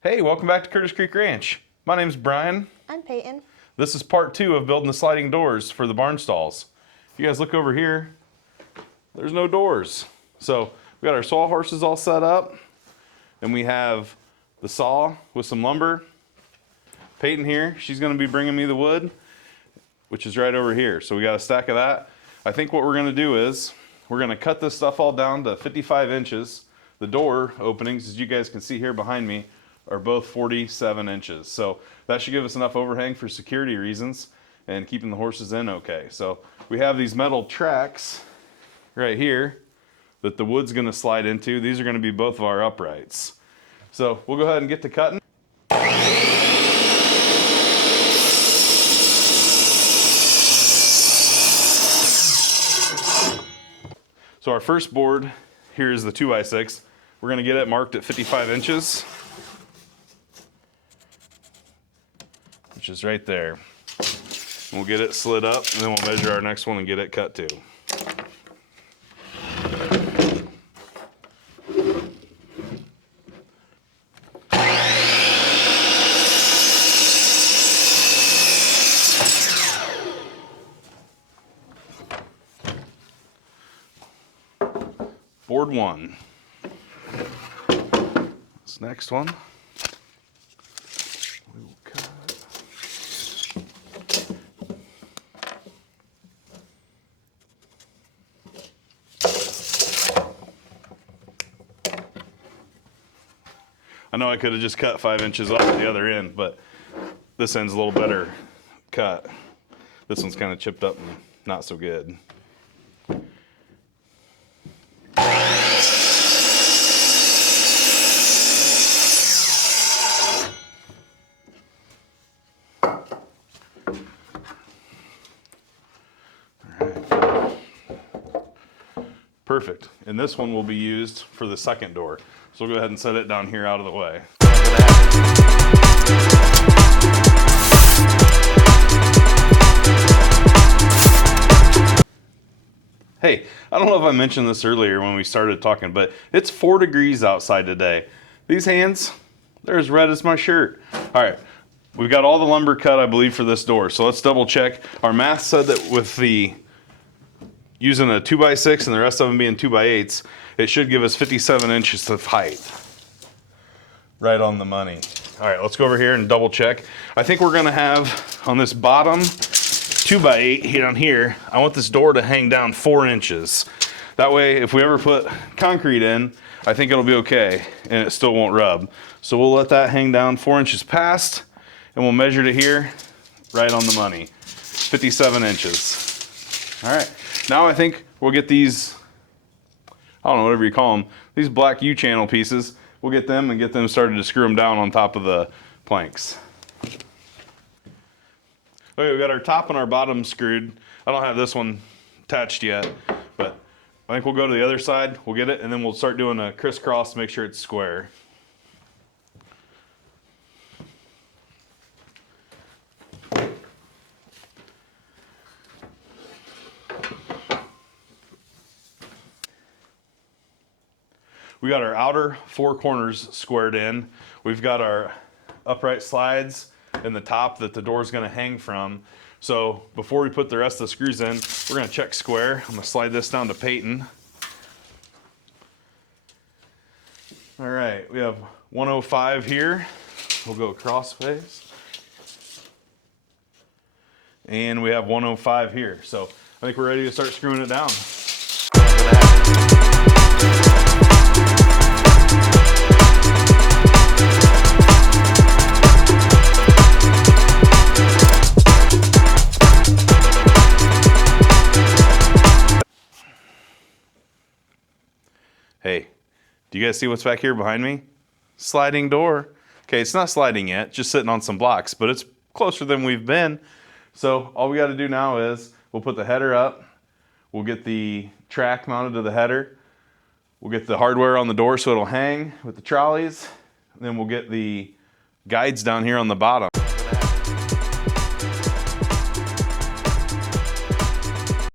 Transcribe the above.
Hey, welcome back to Curtis Creek Ranch. My name's Brian. I'm Peyton. This is part 2 of building the sliding doors for the barn stalls. If you guys look over here, there's no doors. So we got our saw horses all set up, and we have the saw with some lumber. Peyton here, she's gonna be bringing me the wood, which is right over here. So we got a stack of that. I think what we're gonna do is, we're gonna cut this stuff all down to 55 inches. The door openings, as you guys can see here behind me, are both 47 inches. So that should give us enough overhang for security reasons and keeping the horses in okay. So we have these metal tracks right here that the wood's gonna slide into. These are gonna be both of our uprights. So we'll go ahead and get to cutting. So our first board here is the 2x6. We're gonna get it marked at 55 inches. Which is right there. We'll get it slid up and then we'll measure our next one and get it cut too. Board 1. This next one. We will cut. I know I could have just cut 5 inches off the other end, but this end's a little better cut. This one's kind of chipped up and not so good. Perfect. And this one will be used for the second door. So we'll go ahead and set it down here out of the way. Hey, I don't know if I mentioned this earlier when we started talking, but it's 4 degrees outside today. These hands, they're as red as my shirt. All right, we've got all the lumber cut, I believe, for this door. So let's double check. Our math said that with the using a 2x6 and the rest of them being 2x8s, it should give us 57 inches of height. Right on the money. All right, let's go over here and double check. I think we're gonna have on this bottom 2x8 down here, I want this door to hang down 4 inches. That way, if we ever put concrete in, I think it'll be okay and it still won't rub. So we'll let that hang down 4 inches past and we'll measure to here, right on the money, 57 inches. All right. Now I think we'll get these, I don't know, whatever you call them, these black U-channel pieces, we'll get them and get them started to screw them down on top of the planks. Okay, we got our top and our bottom screwed. I don't have this one attached yet, but I think we'll go to the other side, we'll get it, and then we'll start doing a crisscross to make sure it's square. We got our outer 4 corners squared in. We've got our upright slides in the top that the door's gonna hang from. So before we put the rest of the screws in, we're gonna check square. I'm gonna slide this down to Peyton. All right, we have 105 here. We'll go crossways. And we have 105 here. So I think we're ready to start screwing it down. Hey, do you guys see what's back here behind me? Sliding door. Okay, it's not sliding yet, just sitting on some blocks, but it's closer than we've been. So all we got to do now is we'll put the header up. We'll get the track mounted to the header. We'll get the hardware on the door so it'll hang with the trolleys. And then we'll get the guides down here on the bottom.